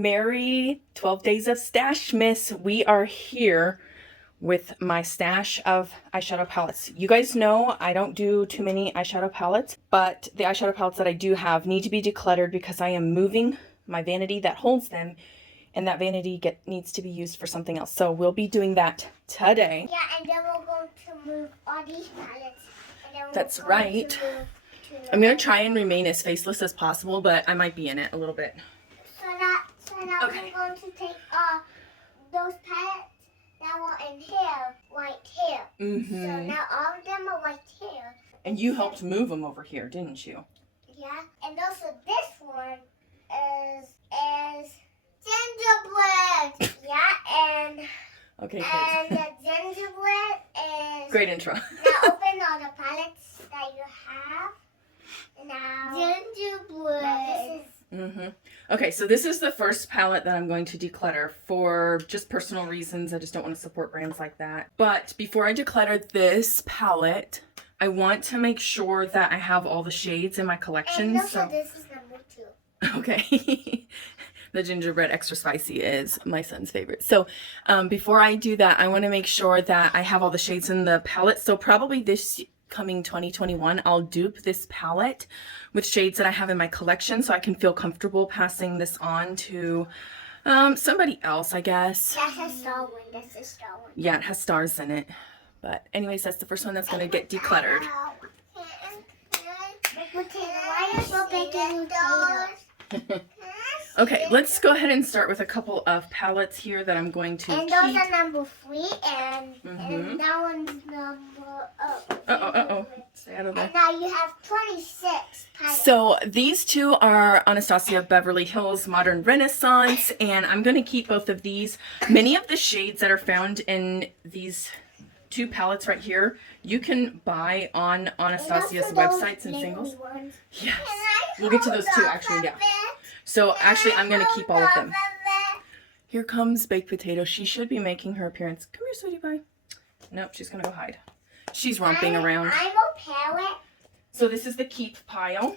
Merry 12 Days of Stashmas. We are here with my stash of eyeshadow palettes. You guys know I don't do too many eyeshadow palettes, but the eyeshadow palettes that I do have need to be decluttered because I am moving my vanity that holds them, and that vanity needs to be used for something else. So we'll be doing that today. Yeah, and then we're going to move all these palettes. And then That's right. I'm going to try and remain as faceless as possible, but I might be in it a little bit. So now Okay. we're going to take those palettes that were in here, white here. Mm-hmm. So now all of them are white here. And you helped move them over here, didn't you? Yeah, and also this one is gingerbread. Yeah, and Okay, kids. and the gingerbread is. Great intro. Now open all the palettes that you have. Now gingerbread. Now this is. Mm-hmm. Okay, so this is the first palette that I'm going to declutter for just personal reasons. I just don't want to support brands like that. But before I declutter this palette, I want to make sure that I have all the shades in my collection. And also So this is number 2. okay. The gingerbread extra spicy is my son's favorite. So before I do that, I want to make sure that I have all the shades in the palette. So probably this coming 2021, I'll dupe this palette with shades that I have in my collection so I can feel comfortable passing this on to somebody else, I guess. That's a star one. That's a star one. Yeah, it has stars in it. But anyways, that's the first one that's going to get decluttered. Why are you baking potatoes? Okay, let's go ahead and start with a couple of palettes here that I'm going to And keep. those are number 3, and that one's number. Uh-oh. Stay out of there. And now you have 26 palettes. So these two are Anastasia Beverly Hills Modern Renaissance, and I'm going to keep both of these. Many of the shades that are found in these two palettes right here, you can buy on Anastasia's websites and singles. Yes. We'll get to those too, actually, yeah. So actually, I'm going to keep all of them. Here comes Baked Potato. She should be making her appearance. Come here, sweetie pie. Nope, she's going to go hide. She's romping around. I'm a parrot. So this is the keep pile.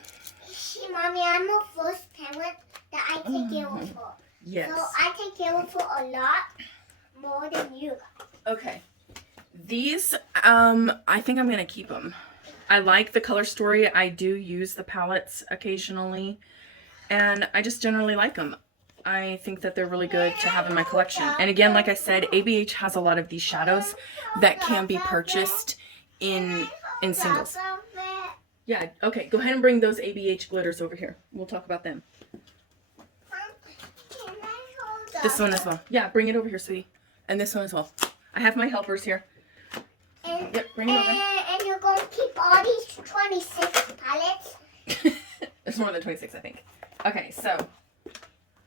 Mommy, I'm the first parrot that I take care of for. Yes. So I take care of for a lot more than you. Okay. These, I think I'm going to keep them. I like the color story. I do use the palettes occasionally, and I just generally like them. I think that they're really good to have in my collection. And again, like I said, ABH has a lot of these shadows that can be purchased in singles. Yeah, okay, go ahead and bring those ABH glitters over here. We'll talk about them. This one as well. Yeah, bring it over here, sweetie. And this one as well. I have my helpers here. Yep, bring it over. And you're going to keep all these 26 palettes? There's more than 26, I think. Okay, so.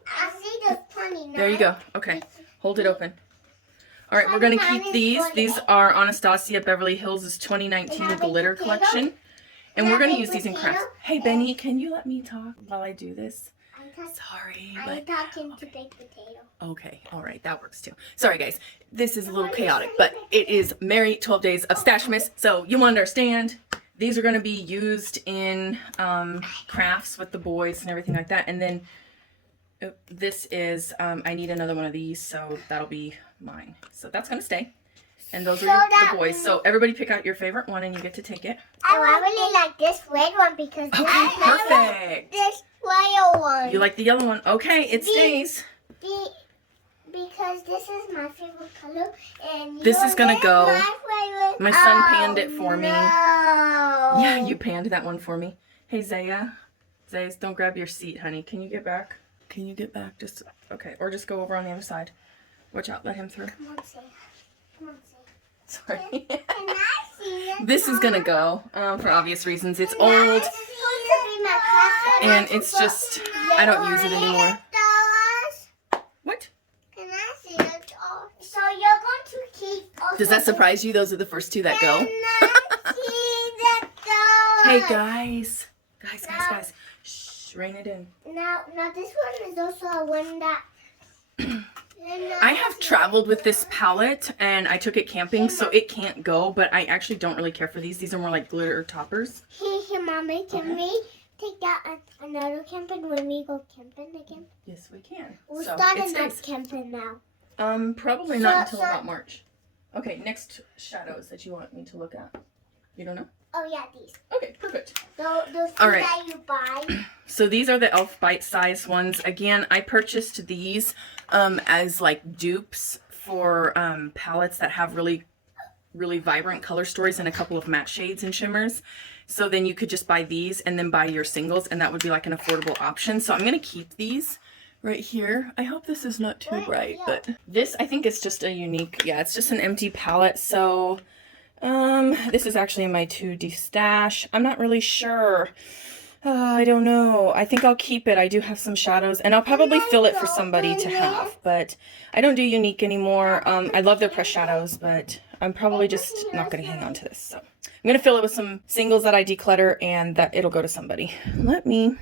I see there's 29. There you go. Okay, hold it open. All right, we're going to keep these. These are Anastasia Beverly Hills' 2019 glitter collection. And we're going to use these in crafts. Hey, Benny, can you let me talk while I do this? Sorry, I'm talking to Baked Potato. Okay, all right, that works too. Sorry, guys. This is a little chaotic, but it is Merry 12 Days of Stashmas, so you understand. These are going to be used in crafts with the boys and everything like that. And then this is, I need another one of these, so that'll be mine. So that's going to stay. And those are the boys. So everybody pick out your favorite one and you get to take it. I really like this red one because Okay, perfect. This yellow one. You like the yellow one? Okay, it stays. Because this is my favorite color. And This is going to go. My son panned it for me. No. Yeah, you panned that one for me. Hey, Zaya. Zaya, don't grab your seat, honey. Can you get back? Can you get back? Just, okay. Or just go over on the other side. Watch out. Let him through. Come on, Zaya. Come on, Zaya. Sorry. Can I see it? This is going to go for obvious reasons. It's old. And it's just, I don't use it anymore. What? Can I see it? So you're going to keep... Does that surprise you? Those are the first two that go. Hey, guys. Guys. Shh, rein it in. Now this one is also a one that... I have traveled with this palette and I took it camping, so it can't go, but I actually don't really care for these. These are more like glitter toppers. Here, Mommy, can take that another camping when we go camping again? Yes, we can. We'll So, start it another stays. camping now. Probably not until about March. Okay, next shadows that you want me to look at. You don't know? Oh yeah, these. Okay, perfect. Those All right. that you buy. So these are the e.l.f. bite-sized ones. Again, I purchased these as like dupes for palettes that have really vibrant color stories and a couple of matte shades and shimmers. So then you could just buy these and then buy your singles, and that would be like an affordable option. So I'm going to keep these right here. I hope this is not too bright, but this I think is just a unique, yeah, it's just an empty palette. So this is actually in my 2D stash. I'm not really sure. I don't know. I think I'll keep it. I do have some shadows, and I'll probably fill it for somebody to have, but I don't do unique anymore. I love their pressed shadows, but I'm probably just not going to hang on to this. So I'm going to fill it with some singles that I declutter, and that it'll go to somebody. Let me.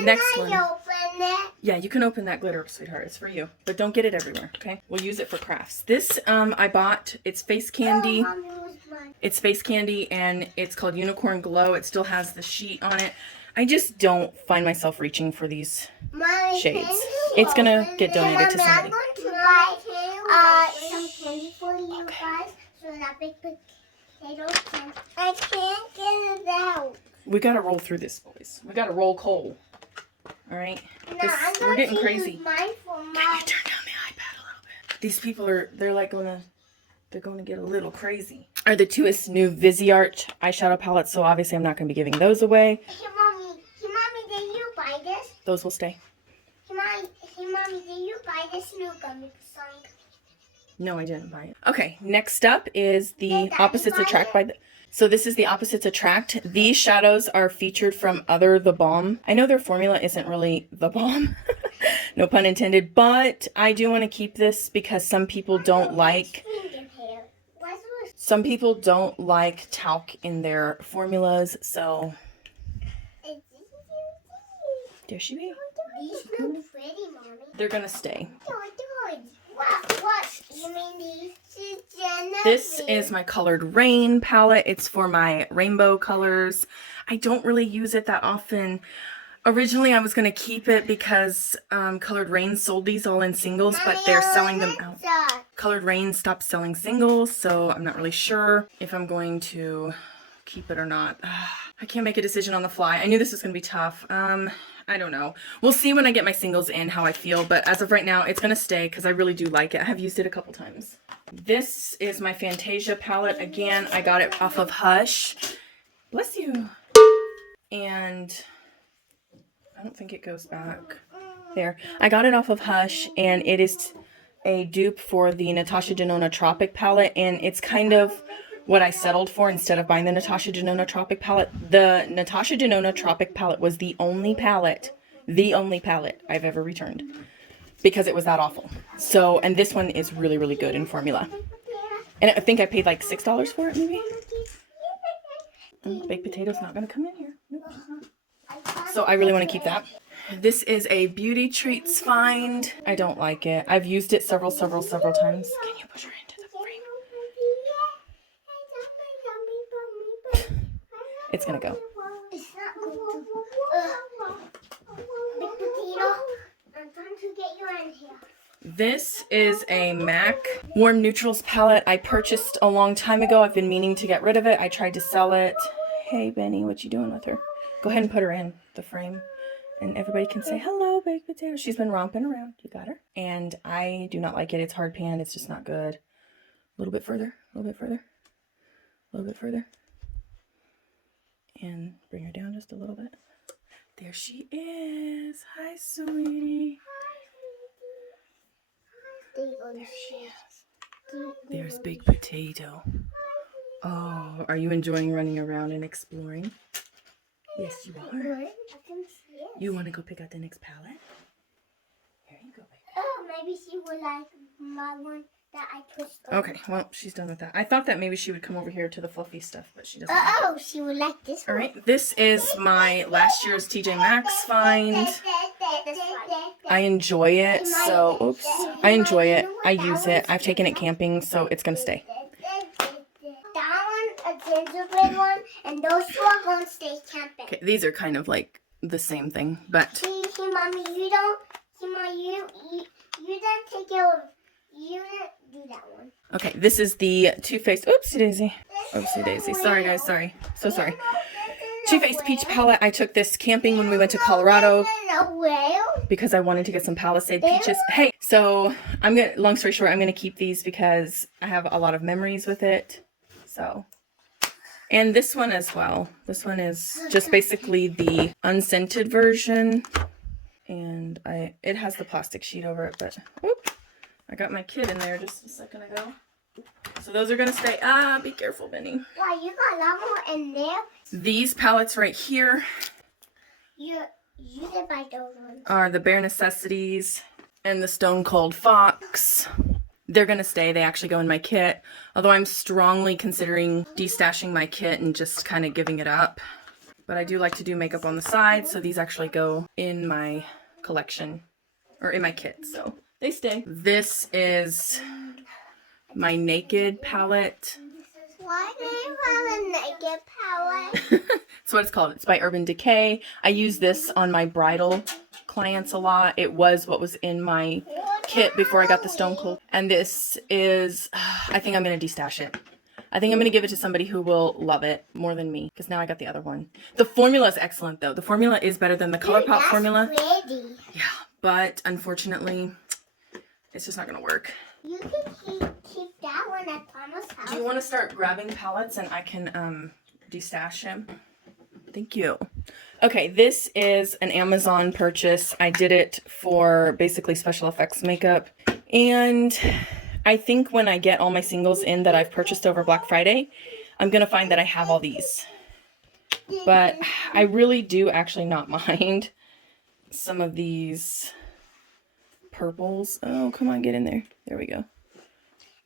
Next one. Open it? Yeah, you can open that glitter, sweetheart. It's for you, but don't get it everywhere, okay? We'll use it for crafts. This I bought. It's face candy. Oh, Mommy, where's mine? It's face candy, and it's called Unicorn Glow. It still has the sheet on it. I just don't find myself reaching for these Mommy, shades. can you It's gonna open get it? donated to Mommy, somebody. I'm going to buy some candy for you guys so that big potato can. I can't get it out. We gotta roll through this, boys. We gotta roll coal. All right. No, This- I'm we're going getting to crazy. use mine for Can my. you turn down the iPad a little bit? These people they're like they're going to get a little crazy. Are the Twoist new Viseart eyeshadow palettes, so obviously I'm not going to be giving those away. Hey, Mommy, did you buy this? Those will stay. Hey, Mommy, did you buy this new gummy song? No, I didn't buy it. Okay, next up is the Did Daddy Opposites buy Attract it? by the... So this is the Opposites Attract. These shadows are featured from other The Balm. I know their formula isn't really The Balm. No pun intended, but I do want to keep this because some people don't like... Some people don't like talc in their formulas, so... There she be. These look pretty, Mommy. They're gonna stay. What? You mean these? This is my Colored Rain palette. It's for my rainbow colors. I don't really use it that often. Originally, I was going to keep it because Colored Rain sold these all in singles, but they're selling them out. Colored Rain stopped selling singles, so I'm not really sure if I'm going to keep it or not. I can't make a decision on the fly. I knew this was going to be tough. I don't know. We'll see when I get my singles in how I feel, but as of right now, it's going to stay because I really do like it. I have used it a couple times. This is my Fantasia palette. Again, I got it off of Hush. Bless you. And I don't think it goes back. There. I got it off of Hush, and it is a dupe for the Natasha Denona Tropic palette, and it's kind of what I settled for instead of buying the Natasha Denona Tropic palette. The Natasha Denona Tropic palette was the only palette I've ever returned because it was that awful. So, and this one is really, really good in formula. And I think I paid like $6 for it, maybe. Baked potato's not going to come in here. Nope, she's not. So I really want to keep that. This is a Beauty Treats find. I don't like it. I've used it several times. Can you push her into the frame? It's gonna go. It's not going to. Big potato, I'm trying to get you in here. This is a MAC Warm Neutrals palette I purchased a long time ago. I've been meaning to get rid of it. I tried to sell it. Hey, Benny, what you doing with her? Go ahead and put her in the frame. And everybody can say, hello, baked potato. She's been romping around. You got her? And I do not like it. It's hard pan. It's just not good. A little bit further. A little bit further. A little bit further. And bring her down just a little bit. There she is. Hi, sweetie. There she is. There's baked potato. Oh, are you enjoying running around and exploring? Yes, you are. You want to go pick out the next palette? Here you go, baby. Oh, maybe she would like my one that I pushed over. Okay, well, she's done with that. I thought that maybe she would come over here to the fluffy stuff, but she doesn't. Oh, she would like this All one. right, this is my last year's TJ Maxx find. I enjoy it, so, oops. I enjoy it. I use it. I've taken it camping, so it's going to stay. That one, a gingerbread one, and those two are going to stay camping. Okay, these are kind of like the same thing, but See, Mommy, you don't. See, Mommy, you didn't take it. You didn't do that one. okay, this is the Too Faced. Oopsie daisy. Oopsie daisy. Sorry, guys. Sorry. So sorry. Too Faced Peach Palette. I took this camping when we went to Colorado because I wanted to get some Palisade peaches. Hey, so long story short, I'm gonna keep these because I have a lot of memories with it. So, and this one as well. This one is just basically the unscented version, and it has the plastic sheet over it, but whoop, I got my kid in there just a second ago. So those are gonna stay. Be careful, Benny. Wow, you got a lot more in there. These palettes right here You did buy those ones. are the Bare Necessities and the Stone Cold Fox. They're gonna stay. They actually go in my kit. Although I'm strongly considering destashing my kit and just kind of giving it up. But I do like to do makeup on the side, so these actually go in my collection or in my kit. So they stay. This is my Naked palette. Why do you have a naked palette? That's what it's called. It's by Urban Decay. I use this on my bridal clients a lot. It was what was in my kit before I got the Stone Cold. And this is, I think I'm going to destash it. I think I'm going to give it to somebody who will love it more than me, because now I got the other one. The formula is excellent, though. The formula is better than the ColourPop formula. Pretty. Yeah, but unfortunately, it's just not going to work. You can keep that one at Mama's house. Do you want to start grabbing palettes and I can destash him? Thank you. Okay, this is an Amazon purchase. I did it for basically special effects makeup. And I think when I get all my singles in that I've purchased over Black Friday, I'm going to find that I have all these. But I really do actually not mind some of these purples. Oh, come on, get in there. There we go.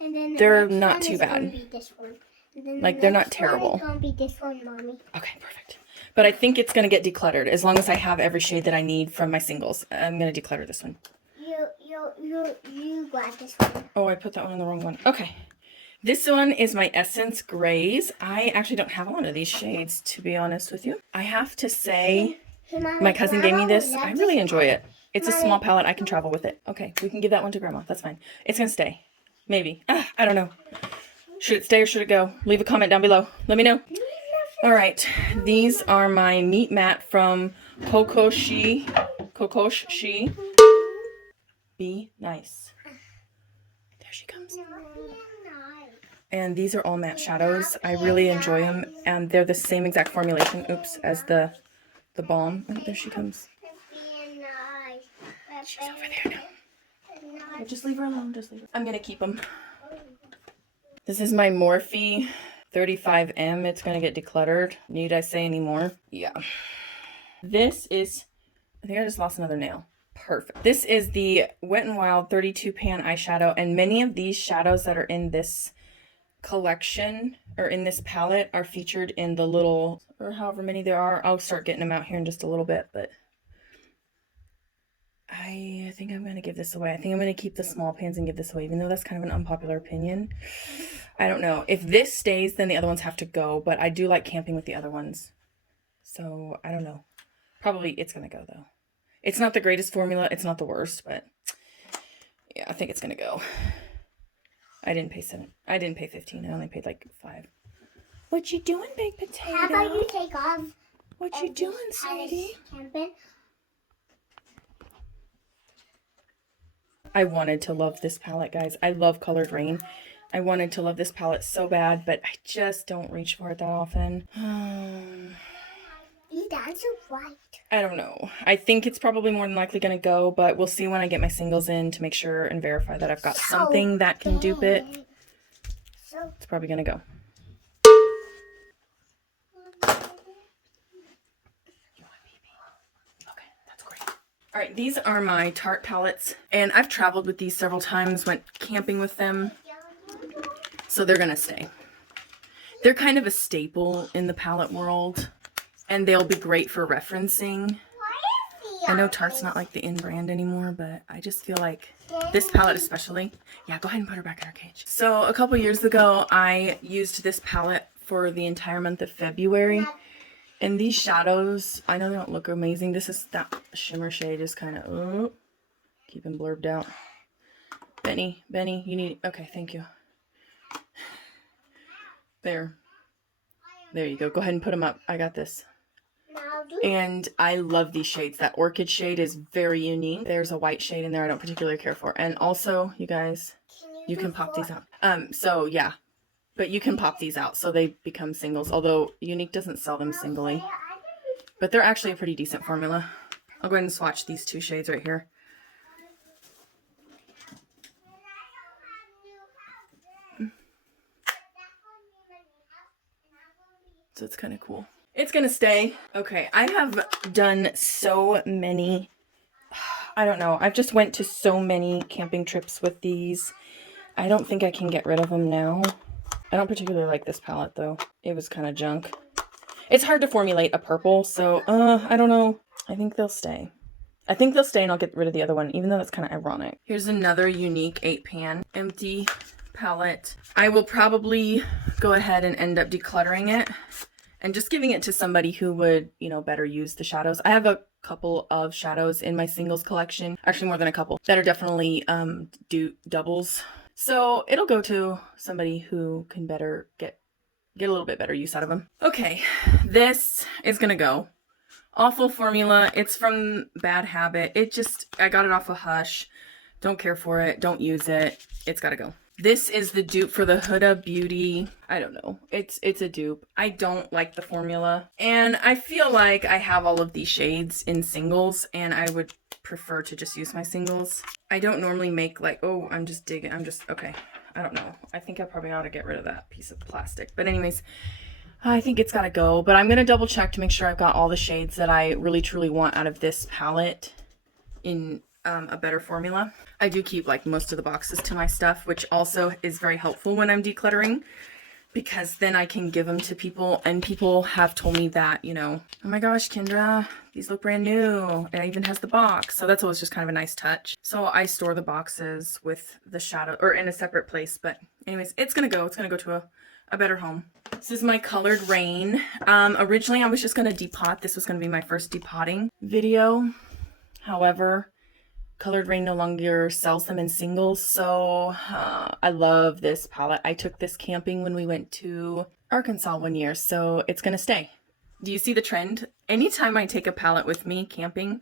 And then They're next not one too is gonna bad. be this one. And then Like, the they're not next one terrible. is gonna be this one, Mommy. Okay, perfect. But I think it's going to get decluttered as long as I have every shade that I need from my singles. I'm going to declutter this one. You grab this one. Oh, I put that one in the wrong one. Okay. This one is my Essence Grays. I actually don't have a lot of these shades, to be honest with you. I have to say, Hey, Mommy, my cousin gave me Grandma this. will I let really this enjoy one. it. It's a small palette. I can travel with it. Okay, we can give that one to Grandma. That's fine. It's going to stay. Maybe. I don't know. Should it stay or should it go? Leave a comment down below. Let me know. All right. These are my Meat Matte from Kokoshi. Be nice. There she comes. And these are all matte shadows. I really enjoy them. And they're the same exact formulation, oops, as the balm. Oh, there she comes. She's over there now. Oh, just leave her alone. Just leave her. I'm going to keep them. This is my Morphe 35M. It's going to get decluttered. Need I say any more? Yeah. This is, I think I just lost another nail. Perfect. This is the Wet n Wild 32 pan eyeshadow. And many of these shadows that are in this collection or in this palette are featured in the little, or however many there are. I'll start getting them out here in just a little bit, but I think I'm going to give this away. I think I'm going to keep the small pans and give this away, even though that's kind of an unpopular opinion. I don't know. If this stays, then the other ones have to go, but I do like camping with the other ones. So, I don't know. Probably it's going to go, though. It's not the greatest formula. It's not the worst, but yeah, I think it's going to go. I didn't pay $7. I didn't pay $15. I only paid like $5. What you doing, Big Potato? How about you take off? What you doing, sweetie? Camping? I wanted to love this palette, guys. I love Colored Rain. I wanted to love this palette so bad, but I just don't reach for it that often. You danced right. I don't know. I think it's probably more than likely going to go, but we'll see when I get my singles in to make sure and verify that I've got something that can dupe it. It's probably going to go. Okay, that's great. All right, these are my Tarte palettes, and I've traveled with these several times, went camping with them, so they're going to stay. They're kind of a staple in the palette world, and they'll be great for referencing. I know Tarte's not like the in brand anymore, but I just feel like this palette especially. Yeah, go ahead and put her back in her cage. So a couple years ago, I used this palette for the entire month of February, And these shadows, I know they don't look amazing. This is that shimmer shade is kind of, keep them blurbed out. Benny, you need, okay, thank you. There you go. Go ahead and put them up. I got this. And I love these shades. That orchid shade is very unique. There's a white shade in there I don't particularly care for. And also, you guys, you can pop these out. So yeah, but you can pop these out so they become singles. Although Unique doesn't sell them singly, but they're actually a pretty decent formula. I'll go ahead and swatch these two shades right here. So it's kind of cool. It's gonna stay. Okay, I have done so many, I don't know, I've just went to so many camping trips with these. I don't think I can get rid of them now. I don't particularly like this palette though. It was kind of junk. It's hard to formulate a purple, so I don't know. I think they'll stay. I think they'll stay and I'll get rid of the other one, even though that's kind of ironic. Here's another Unique 8-pan empty palette. I will probably go ahead and end up decluttering it and just giving it to somebody who would, you know, better use the shadows. I have a couple of shadows in my singles collection, actually more than a couple, that are definitely doubles. So it'll go to somebody who can better get a little bit better use out of them. Okay, this is gonna go. Awful formula. It's from Bad Habit. I got it off of Hush. Don't care for it. Don't use it. It's gotta go. This is the dupe for the Huda Beauty. I don't know. It's a dupe. I don't like the formula. And I feel like I have all of these shades in singles and I would prefer to just use my singles. I don't normally make like, oh, okay. I don't know. I think I probably ought to get rid of that piece of plastic. But anyways, I think it's gotta go. But I'm gonna double check to make sure I've got all the shades that I really truly want out of this palette in a better formula. I do keep like most of the boxes to my stuff, which also is very helpful when I'm decluttering, because then I can give them to people, and people have told me that, you know, oh my gosh, Kendra, these look brand new. It even has the box. So that's always just kind of a nice touch. So I store the boxes with the shadow or in a separate place. But anyways, it's gonna go to a better home. This is my Colored Rain. Originally I was just gonna depot. This was gonna be my first depotting video. However, Colored Rain no longer sells them in singles, so I love this palette. I took this camping when we went to Arkansas one year, so it's gonna stay. Do you see the trend? Anytime I take a palette with me camping,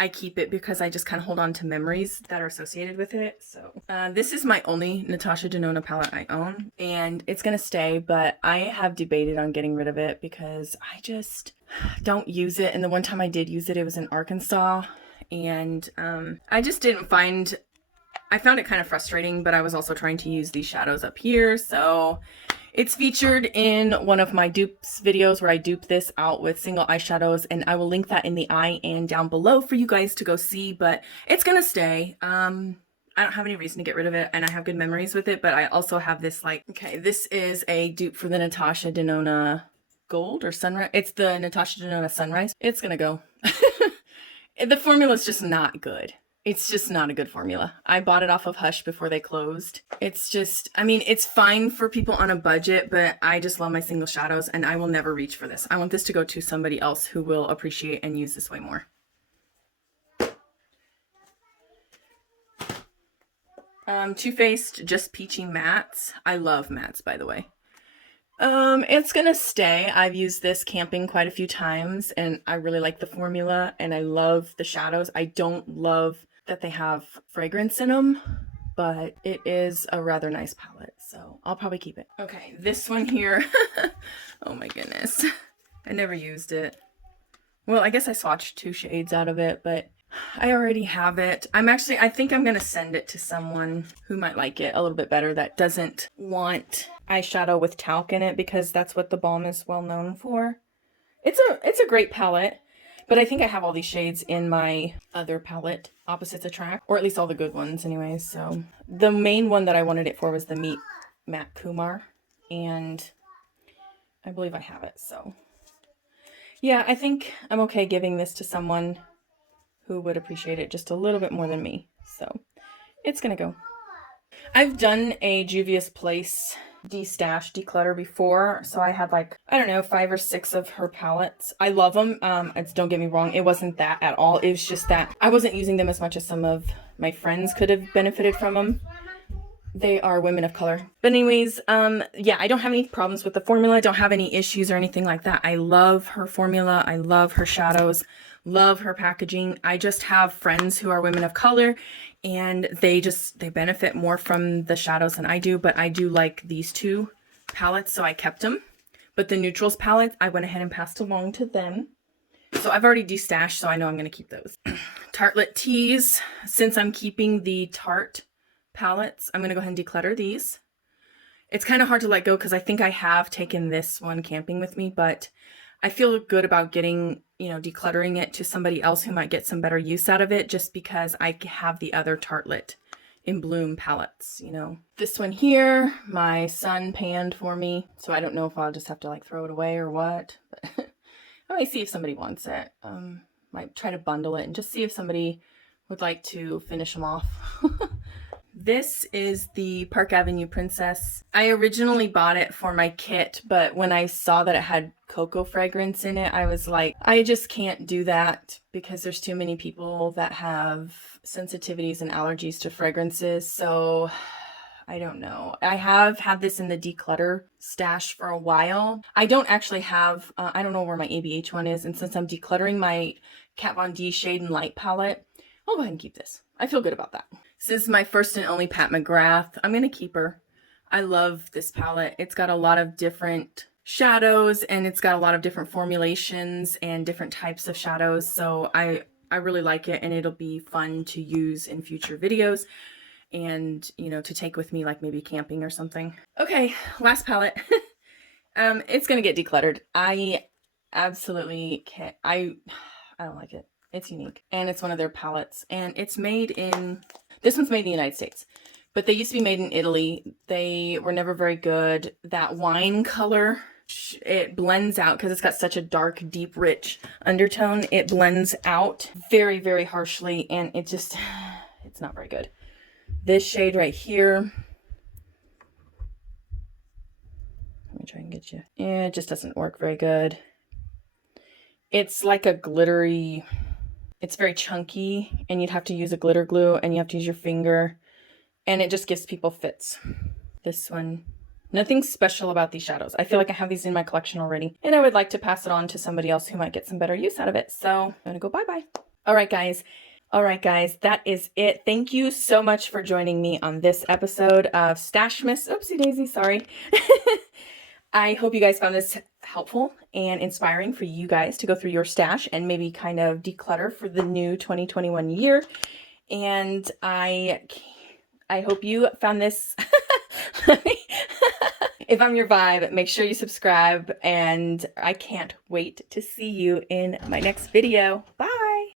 I keep it because I just kind of hold on to memories that are associated with it. So this is my only Natasha Denona palette I own, and it's gonna stay, but I have debated on getting rid of it because I just don't use it. And the one time I did use it, it was in Arkansas. And I just I found it kind of frustrating, but I was also trying to use these shadows up here. So it's featured in one of my dupes videos where I dupe this out with single eyeshadows, and I will link that in the eye and down below for you guys to go see, but it's gonna stay. I don't have any reason to get rid of it, and I have good memories with it, but I also have this this is a dupe for the Natasha Denona Gold or Sunrise. It's the Natasha Denona Sunrise. It's gonna go. The formula is just not good. It's just not a good formula. I bought it off of Hush before they closed. It's just, I mean, it's fine for people on a budget, but I just love my single shadows and I will never reach for this. I want this to go to somebody else who will appreciate and use this way more. Too Faced Just Peachy Mattes. I love mattes, by the way. It's gonna stay. I've used this camping quite a few times and I really like the formula and I love the shadows. I don't love that they have fragrance in them, but it is a rather nice palette, so I'll probably keep it. Okay, this one here. Oh my goodness. I never used it. Well, I guess I swatched 2 shades out of it, but I already have it. I think I'm gonna send it to someone who might like it a little bit better that doesn't want eyeshadow with talc in it, because that's what the balm is well known for. It's a great palette, but I think I have all these shades in my other palette, Opposites Attract, or at least all the good ones anyways. So the main one that I wanted it for was the Meet Matte Kumar, and I believe I have it. So yeah, I think I'm okay giving this to someone who would appreciate it just a little bit more than me. So it's gonna go. I've done a Juvia's Place de-stash declutter before, so I had like, I don't know, 5 or 6 of her palettes. I love them. Don't get me wrong, it wasn't that at all. It was just that I wasn't using them as much as some of my friends could have benefited from them. They are women of color. But anyways, yeah, I don't have any problems with the formula. I don't have any issues or anything like that. I love her formula. I love her shadows. Love her packaging. I just have friends who are women of color, and they benefit more from the shadows than I do, but I do like these 2 palettes, so I kept them. But the neutrals palette, I went ahead and passed along to them. So I've already destashed, so I know I'm going to keep those. Tartelette Teas, since I'm keeping the Tarte palettes, I'm going to go ahead and declutter these. It's kind of hard to let go because I think I have taken this one camping with me, but I feel good about getting, decluttering it to somebody else who might get some better use out of it, just because I have the other Tartelette in Bloom palettes, This one here, my son panned for me, so I don't know if I'll just have to like throw it away or what, but I might see if somebody wants it. Might try to bundle it and just see if somebody would like to finish them off. This is the Park Avenue Princess. I originally bought it for my kit, but when I saw that it had cocoa fragrance in it, I was like, I just can't do that because there's too many people that have sensitivities and allergies to fragrances. So I don't know. I have had this in the declutter stash for a while. I don't actually have, I don't know where my ABH one is. And since I'm decluttering my Kat Von D Shade and Light palette, I'll go ahead and keep this. I feel good about that. This is my first and only Pat McGrath. I'm going to keep her. I love this palette. It's got a lot of different shadows and it's got a lot of different formulations and different types of shadows. So I really like it, and it'll be fun to use in future videos and, to take with me, like maybe camping or something. Okay, last palette. It's going to get decluttered. I absolutely can't. I don't like it. It's unique. And it's one of their palettes. And it's made in... This one's made in the United States, but they used to be made in Italy. They were never very good. That wine color, it blends out because it's got such a dark, deep, rich undertone. It blends out very, very harshly, and it's not very good. This shade right here, let me try and get you. It just doesn't work very good. It's like a glittery... It's very chunky, and you'd have to use a glitter glue, and you have to use your finger, and it just gives people fits. This one, nothing special about these shadows. I feel like I have these in my collection already, and I would like to pass it on to somebody else who might get some better use out of it. So I'm gonna go bye-bye. All right, guys, that is it. Thank you so much for joining me on this episode of Stashmas. Oopsie daisy, sorry. I hope you guys found this helpful and inspiring for you guys to go through your stash and maybe kind of declutter for the new 2021 year. And I hope you found this. If I'm your vibe, make sure you subscribe, and I can't wait to see you in my next video. Bye.